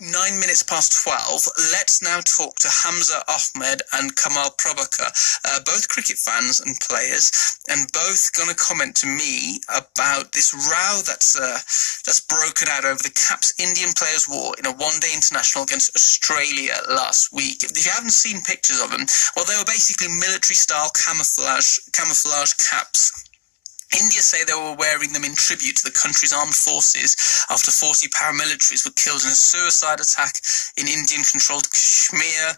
12. Let's now talk to Hamza Ahmed and Kamal Prabhakar, both cricket fans and players, and both going to comment to me about this row that's broken out over the caps Indian players wore in a one-day international against Australia last week. If you haven't seen pictures of them, well, they were basically military-style camouflage caps. India say they were wearing them in tribute to the country's armed forces after 40 paramilitaries were killed in a suicide attack in Indian-controlled Kashmir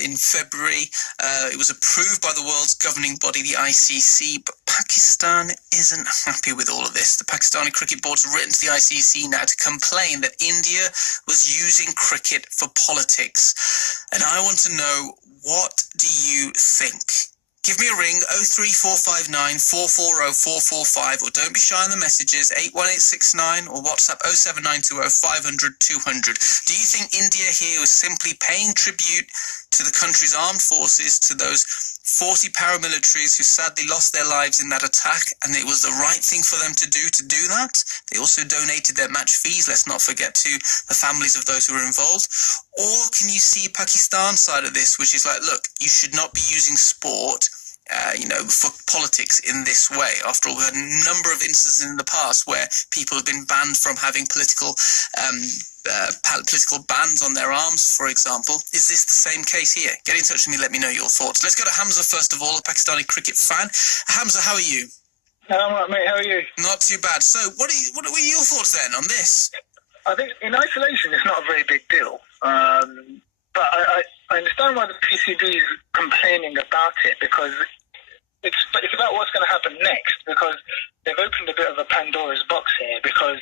in February. It was approved by the world's governing body, the ICC, but Pakistan isn't happy with all of this. The Pakistani Cricket Board has written to the ICC now to complain that India was using cricket for politics. And I want to know, what do you think? Give me a ring, 03459 440 445, or don't be shy on the messages, 81869, or WhatsApp 07920 500 200. Do you think India here was simply paying tribute to the country's armed forces, to those 40 paramilitaries who sadly lost their lives in that attack, and it was the right thing for them to do that? They also donated their match fees, let's not forget, to the families of those who were involved. Or can you see Pakistan's side of this, which is like, look, you should not be using sport for politics in this way. After all, we had a number of instances in the past where people have been banned from having political bans on their arms, for example. Is this the same case here? Get in touch with me, let me know your thoughts. Let's go to Hamza first of all, a Pakistani cricket fan. Hamza, how are you? I'm right, mate. How are you? Not too bad. So, what were your thoughts then on this? I think in isolation it's not a very big deal. But I understand why the PCB is complaining about it, because it's about what's going to happen next, because they've opened a bit of a Pandora's box here, because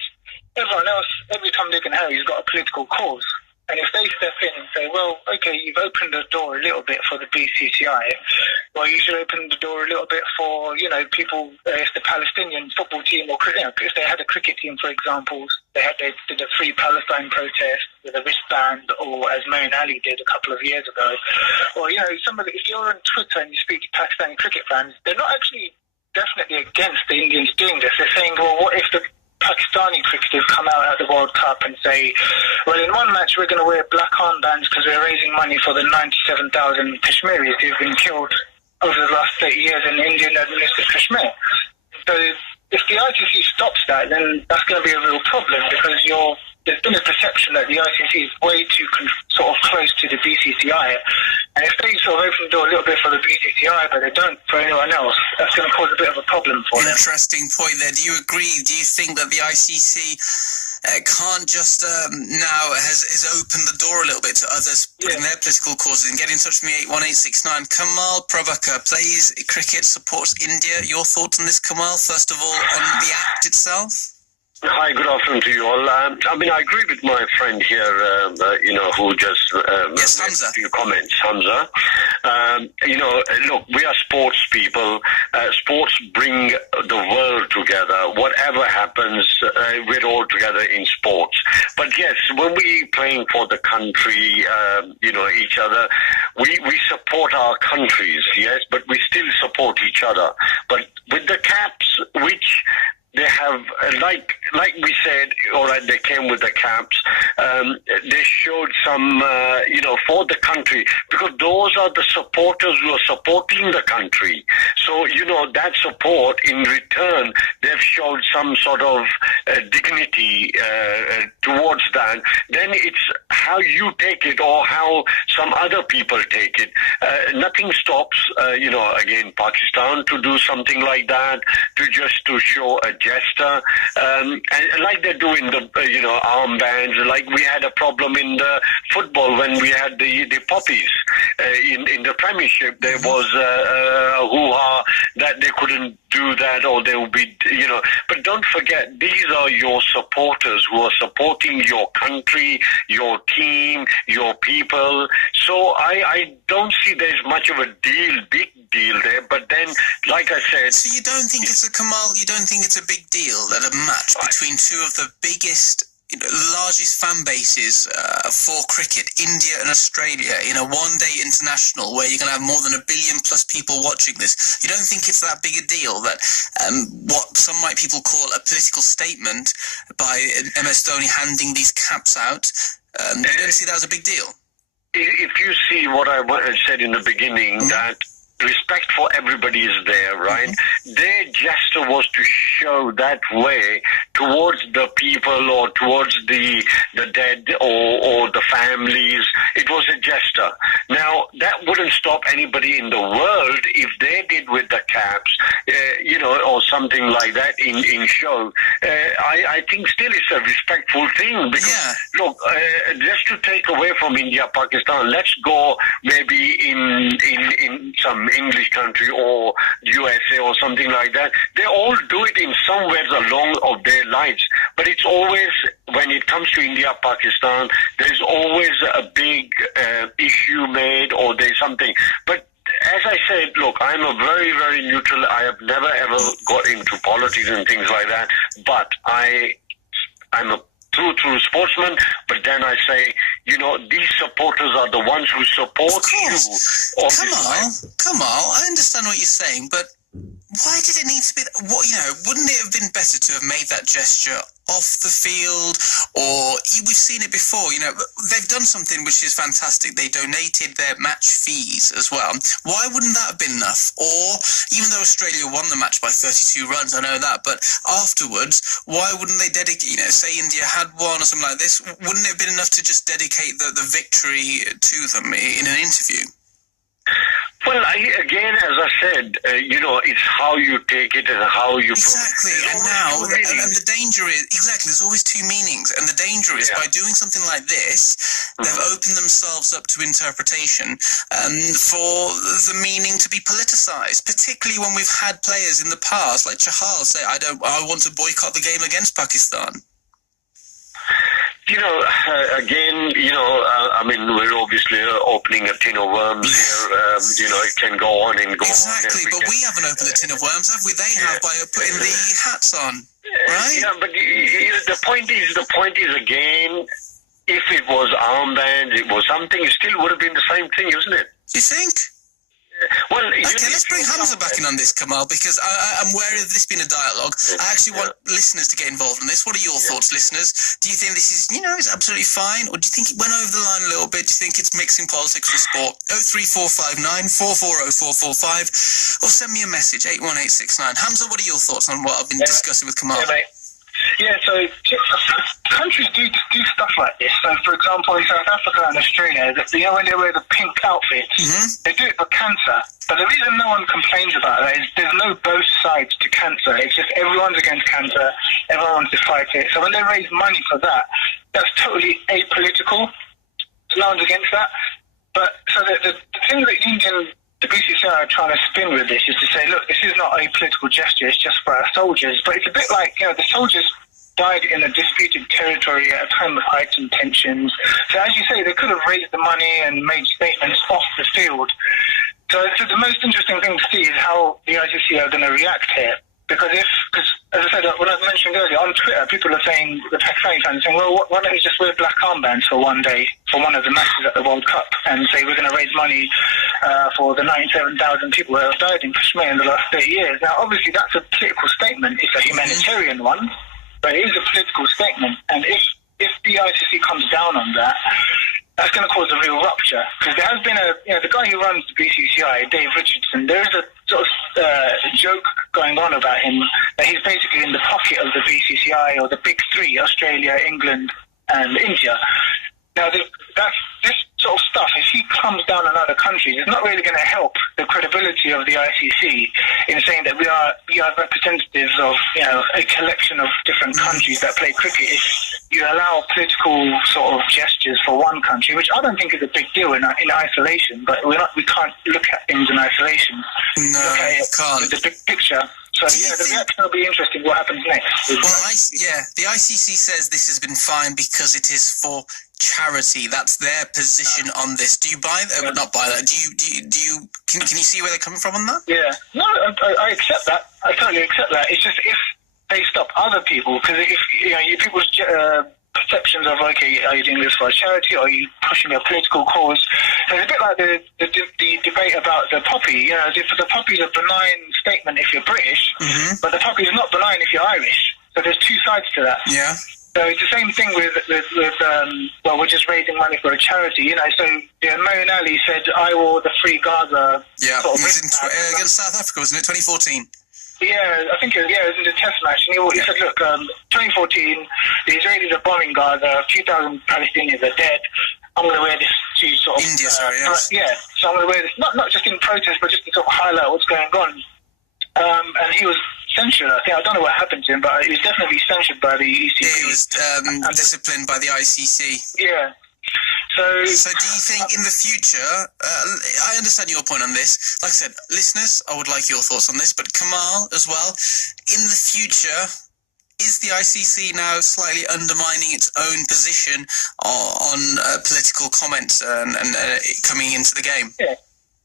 everyone else, every Tom, Dick and Harry, has got a political cause. And if they step in and say, well, okay, you've opened the door a little bit for the BCCI, well, you should open the door a little bit for, people, if the Palestinian football team, or if they had a cricket team, for example, they did a Free Palestine protest with a wristband, or as Moeen Ali did a couple of years ago. Or, if you're on Twitter and you speak to Pakistani cricket fans, they're not actually definitely against the Indians doing this. They're saying, well, what if the Pakistani cricketers come out at the World Cup and say, well, in one match we're going to wear black armbands because we're raising money for the 97,000 Kashmiris who've been killed over the last 30 years in Indian-administered Kashmir. So if the ICC stops that, then that's going to be a real problem, because there's been a perception that the ICC is way too sort of close to the BCCI. And if they sort of open the door a little bit for the BCCI, but they don't for anyone else, that's going to cause a bit of a problem for them. Interesting point there. Do you agree? Do you think that the ICC can't just now has opened the door a little bit to others putting their political causes in? Get in touch with me, 81869. Kamal Prabhakar plays cricket, supports India. Your thoughts on this, Kamal? First of all, on the act itself? Hi, good afternoon to you all. I agree with my friend here, who just Hamza. made a few comments, Hamza. Look, we are sports people. Sports bring the world together. Whatever happens, we're all together in sports. But yes, when we playing for the country, each other, we support our countries, yes, but we still support each other. But with the caps, which they have, like we said, all right, they came with the caps. They showed some, for the country, because those are the supporters who are supporting the country. So, that support in return, they've showed some sort of dignity towards that. Then it's how you take it or how some other people take it. Nothing stops, again, Pakistan to do something like that, to show a gesture, and like they do in the armbands. Like we had a problem in the football when we had the poppies in the Premiership. There was a hoo-ha that they couldn't do that, or they will be, But don't forget, these are your supporters who are supporting your country, your team, your people. So I don't see there's much of a big deal there. But then, like I said, so you don't think it's a big deal that a match between two of the biggest largest fan bases for cricket, India and Australia, in a one-day international where you're going to have more than 1 billion plus people watching this, you don't think it's that big a deal that what some people call a political statement by MS Dhoni handing these caps out, you don't see that as a big deal? If you see what I said in the beginning, that respect for everybody is there, right? Their gesture was to show that way towards the people or towards the dead or the families. It was a gesture. Now, that wouldn't stop anybody in the world if they did with the caps, or something like that in show. I think still it's a respectful thing because, look, just to take away from India, Pakistan, let's go maybe in some English country or USA or something like that. They all do it in somewhere along of their lives. But it's always, when it comes to India, Pakistan, there's always a big issue made or there's something. But as I said, look, I'm a very, very neutral. I have never, ever got into politics and things like that. But I'm a true sportsman, but then I say, these supporters are the ones who support you. Kamal, I understand what you're saying, but why did it need to be? Wouldn't it have been better to have made that gesture off the field? Or we've seen it before. They've done something which is fantastic. They donated their match fees as well. Why wouldn't that have been enough? Or even though Australia won the match by 32 runs, I know that, but afterwards, why wouldn't they dedicate? Say India had won or something like this. Wouldn't it have been enough to just dedicate the victory to them in an interview? Well, again, as I said, it's how you take it and how you... Exactly, and the danger is... Exactly, there's always two meanings, and the danger is by doing something like this, they've opened themselves up to interpretation for the meaning to be politicised, particularly when we've had players in the past, like Chahal, say, I want to boycott the game against Pakistan. We're obviously opening a tin of worms here. It can go on and go on. Exactly, but we haven't opened a tin of worms, have we? They have by putting the hats on, right? Yeah, but the point is again, if it was armbands, it was something, it still would have been the same thing, isn't it? You think? Well, okay, let's bring Hamza back in on this, Kamal, because I'm wary of this being a dialogue. I actually want listeners to get involved in this. What are your thoughts, listeners? Do you think this is, is absolutely fine, or do you think it went over the line a little bit? Do you think it's mixing politics with sport? 03459 440445, or send me a message, 81869. Hamza, what are your thoughts on what I've been discussing with Kamal? Yeah, so countries do stuff like this. So, for example, in South Africa and Australia, when they wear the pink outfits, they do it for cancer. But the reason no one complains about that is there's no both sides to cancer. It's just everyone's against cancer, everyone wants to fight it. So when they raise money for that, that's totally apolitical. No one's against that. But so the thing that the BCCI are trying to spin with this is to say, look, this is not a political gesture, it's just for our soldiers. But it's a bit like, the soldiers died in a disputed territory at a time of heightened tensions. So as you say, they could have raised the money and made statements off the field. So the most interesting thing to see is how the ICC are going to react here. Because as I said, when I mentioned earlier, on Twitter, people are saying, the Pakistani fans are saying, well, why don't you just wear black armbands for one day, for one of the matches at the World Cup, and say we're going to raise money for the 97,000 people who have died in Kashmir in the last 30 years. Now, obviously, that's a political statement. It's a humanitarian one, but it is a political statement. And if the ICC comes down on that, that's going to cause a real rupture. Because there has been the guy who runs the BCCI, Dave Richardson, there is a sort of joke going on about him that he's basically in the pocket of the BCCI or the big three, Australia, England, and India. Now, this sort of stuff, if he comes down on other countries, it's not really going to help the credibility of the ICC in saying that we are representatives of a collection of different countries that play cricket. If you allow political sort of gestures for one country, which I don't think is a big deal in isolation, but we can't look at things in isolation. No, look at it can't. with the big picture. So, the reaction will be interesting what happens next. Well, the ICC says this has been fine because it is for charity. That's their position on this. Do you buy that? Not buy that. Can you see where they're coming from on that? Yeah. No, I accept that. I totally accept that. It's just if they stop other people, because if people's perceptions of, okay, are you doing this for a charity, or are you pushing a political cause? So it's a bit like the debate about the poppy. You know, as if the poppy is a benign statement if you're British, but the poppy is not benign if you're Irish. So there's two sides to that. Yeah. So it's the same thing with well, we're just raising money for a charity, you know. So Moeen Ali said, "I wore the Free Gaza." Yeah, sort of it was against South Africa, wasn't it? 2014. Yeah, I think it was in the test match. And he said, "Look, 2014, the Israelis are bombing Gaza. A few thousand Palestinians are dead. I'm going to wear this to sort of India, sorry, yes. Yeah. So I'm going to wear this not just in protest, but just to sort of highlight what's going on." And he was censured. I don't know what happened to him, but he was definitely censured by the ECB. He was disciplined by the ICC. Yeah. So do you think in the future, I understand your point on this. Like I said, listeners, I would like your thoughts on this, but Kamal as well, in the future, is the ICC now slightly undermining its own position on political comments and coming into the game? Yeah.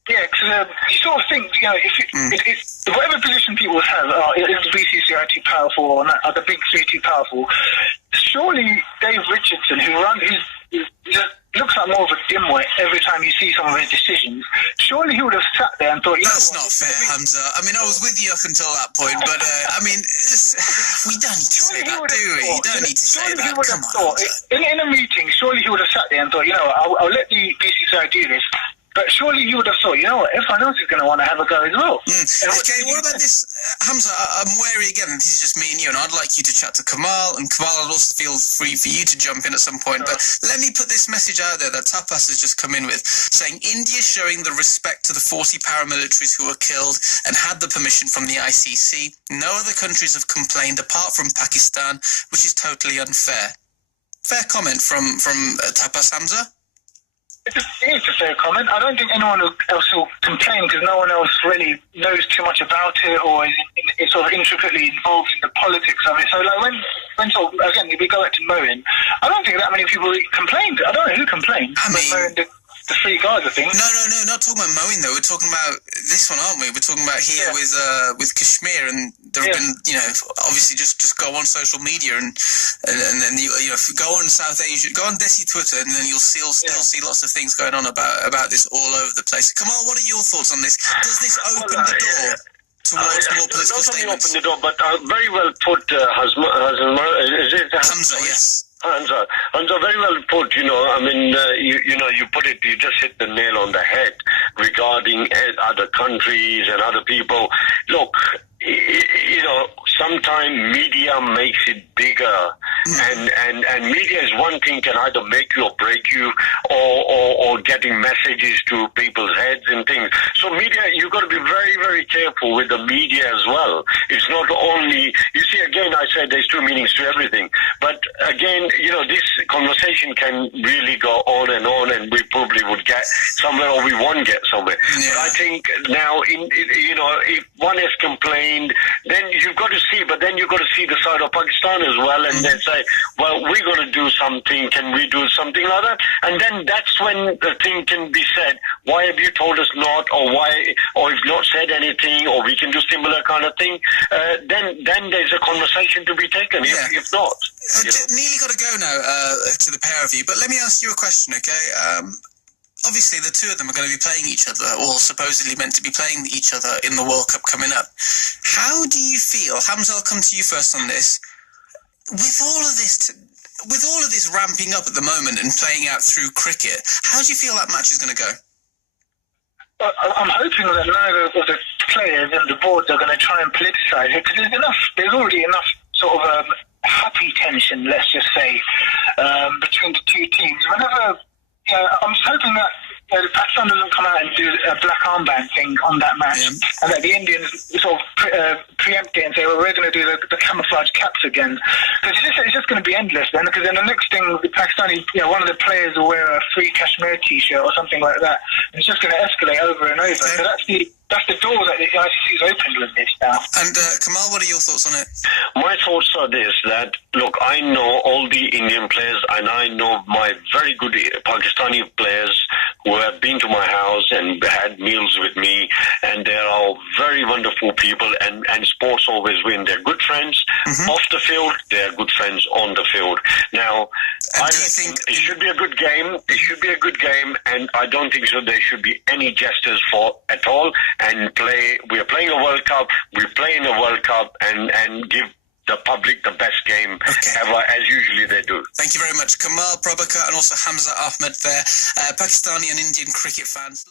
Yeah, because you sort of think, you know, if whatever position people have, is the BCCI too powerful or not, are the big three too powerful? Surely Dave Richardson, who just looks like more of a dimwit every time you see some of his decisions, surely he would have sat there and thought, that's not fair, Hamza. I mean, I was with you up until that point, but I mean, we don't need to say that, do we? You don't need to say that. Come on. In a meeting, surely he would have sat there and thought, you know what, I'll let the BCCI do this. But surely you would have thought, you know what, everyone else is going to want to have a go as well. Okay, what about this? Hamza, I'm wary again, this is just me and you, and I'd like you to chat to Kamal, and Kamal, I'd also feel free for you to jump in at some point. But let me put this message out there that Tapas has just come in with, saying India showing the respect to the 40 paramilitaries who were killed and had the permission from the ICC. No other countries have complained apart from Pakistan, which is totally unfair. Fair comment from Tapas, Hamza? It's a fair comment. I don't think anyone else will complain because no one else really knows too much about it or is sort of intricately involved in the politics of it. So like when sort of, again, we go back to Moeen, I don't think that many people complained. I don't know who complained. I mean, Moeen did the Free Gaza thing. No, not talking about Moeen though. We're talking about this one, aren't we? We're talking about here with Kashmir, and there have been, you know, obviously just go on social media and then you know, go on South Asia, go on Desi Twitter, and then you'll still see lots of things going on about this all over the place. Kamal, what are your thoughts on this? Does this open the door towards more political statements? Not only open the door, but very well put, is it Hamza? Yes. Hamza, very well put. You know, I mean, you put it. You just hit the nail on the head regarding other countries and other people. Look, you know, sometimes media makes it bigger, and media is one thing, can either make you or break you, or getting messages to people's heads and things. So media, you've got to be very, very careful with the media as well. It's not only, you see, again, I said there's two meanings to everything, but again, you know, this conversation can really go on, and we probably would get somewhere or we won't get somewhere. Yeah. But I think now, you know, if one has complained, then you've got to see, but then you've got to see the side of Pakistan as well, and then say, well, we're going to do something, can we do something like that? And then that's when the thing can be said, why have you told us not, or you've not said anything, or we can do similar kind of thing, then there's a conversation to be taken, if not. Nearly got to go now to the pair of you, but let me ask you a question, okay? Obviously, the two of them are going to be playing each other, or supposedly meant to be playing each other in the World Cup coming up. How do you feel? Hamza, I'll come to you first on this. With all of this ramping up at the moment and playing out through cricket, how do you feel that match is going to go? I'm hoping that neither of the players and the boards are going to try and politicise it, because there's already enough sort of happy tension, let's just say, between the two teams. I'm hoping that Pakistan doesn't come out and do a black armband thing on that match, and that the Indians sort of preempt it and say, well, we're going to do the camouflage caps again. Because it's just going to be endless then, because then the next thing, the Pakistani, one of the players will wear a Free Kashmir t-shirt or something like that. And it's just going to escalate over and over. So that's the door that the ICC's opened with this now. And Kamal, what are your thoughts on it? My thoughts are this, that, look, I know all the Indian players, and I know my very good Pakistani players, who have been to my house and had meals with me, and they are very wonderful people, and sports always win. They're good friends off the field, they're good friends on the field. Now, I think it should be a good game. It should be a good game, and I don't think so there should be any gestures at all. And we are playing a World Cup, we play in a World Cup, and give the public the best game ever, as usually they do. Thank you very much. Kamal Prabhakar and also Hamza Ahmed there, Pakistani and Indian cricket fans.